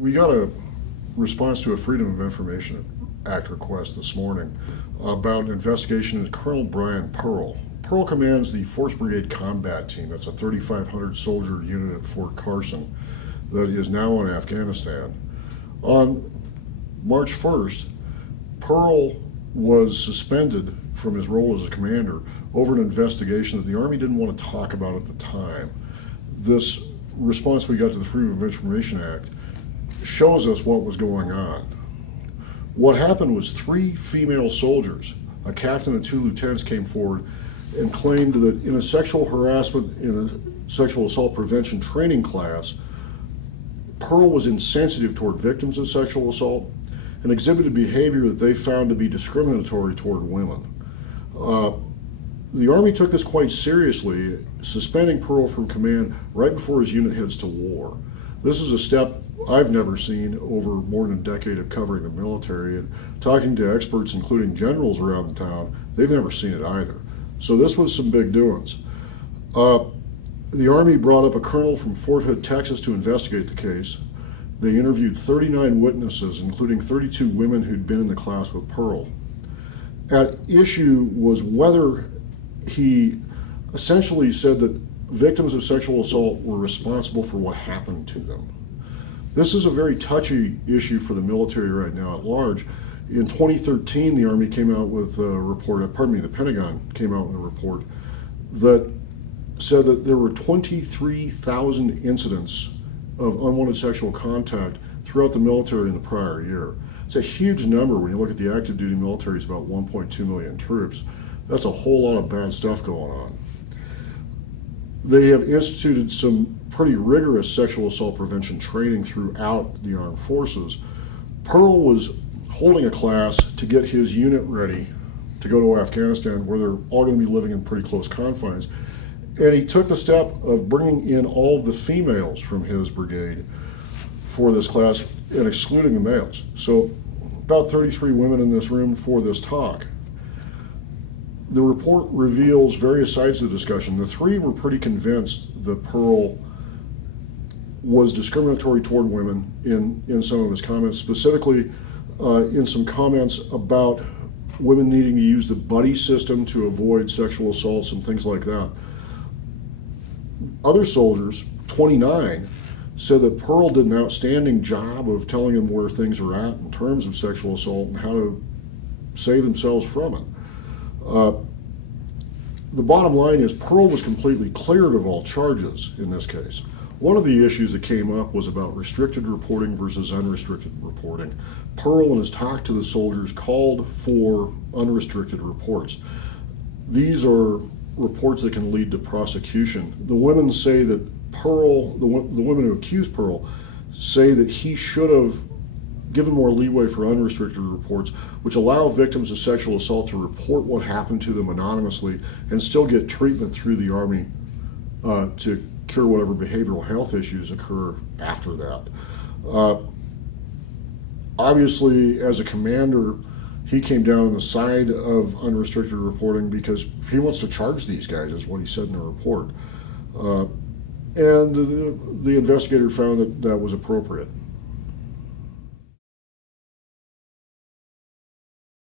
We got a response to a Freedom of Information Act request this morning about an investigation into Colonel Brian Pearl. Pearl commands the 4th Brigade Combat Team. That's a 3,500 soldier unit at Fort Carson that is now in Afghanistan. On March 1st, Pearl was suspended from his role as a commander over an investigation that the Army didn't want to talk about at the time. This response we got to the Freedom of Information Act shows us what was going on. What happened was 3 female soldiers, a captain and 2 lieutenants, came forward and claimed that in a sexual harassment, in a sexual assault prevention training class, Pearl was insensitive toward victims of sexual assault and exhibited behavior that they found to be discriminatory toward women. The Army took this quite seriously, suspending Pearl from command right before his unit heads to war. This is a step I've never seen over more than a decade of covering the military, and talking to experts, including generals around the town, they've never seen it either. So this was some big doings. The Army brought up a colonel from Fort Hood, Texas, to investigate the case. They interviewed 39 witnesses, including 32 women who'd been in the class with Pearl. At issue was whether he essentially said that victims of sexual assault were responsible for what happened to them. This is a very touchy issue for the military right now at large. In 2013, the Army came out with a report, the Pentagon came out with a report that said that there were 23,000 incidents of unwanted sexual contact throughout the military in the prior year. It's a huge number when you look at the active duty military. It's about 1.2 million troops. That's a whole lot of bad stuff going on. They have instituted some pretty rigorous sexual assault prevention training throughout the armed forces. Pearl was holding a class to get his unit ready to go to Afghanistan, where they're all going to be living in pretty close confines. And he took the step of bringing in all of the females from his brigade for this class and excluding the males. So about 33 women in this room for this talk. The report reveals various sides of the discussion. The 3 were pretty convinced that Pearl was discriminatory toward women in some of his comments, specifically in some comments about women needing to use the buddy system to avoid sexual assaults and things like that. Other soldiers, 29, said that Pearl did an outstanding job of telling them where things are at in terms of sexual assault and how to save themselves from it. The bottom line is Pearl was completely cleared of all charges in this case. One of the issues that came up was about restricted reporting versus unrestricted reporting. Pearl, in his talk to the soldiers, called for unrestricted reports. These are reports that can lead to prosecution. The women say that Pearl, the women who accuse Pearl, say that he should have given more leeway for unrestricted reports, which allow victims of sexual assault to report what happened to them anonymously and still get treatment through the Army to cure whatever behavioral health issues occur after that. Obviously, as a commander, he came down on the side of unrestricted reporting because he wants to charge these guys, is what he said in the report. And the investigator found that that was appropriate.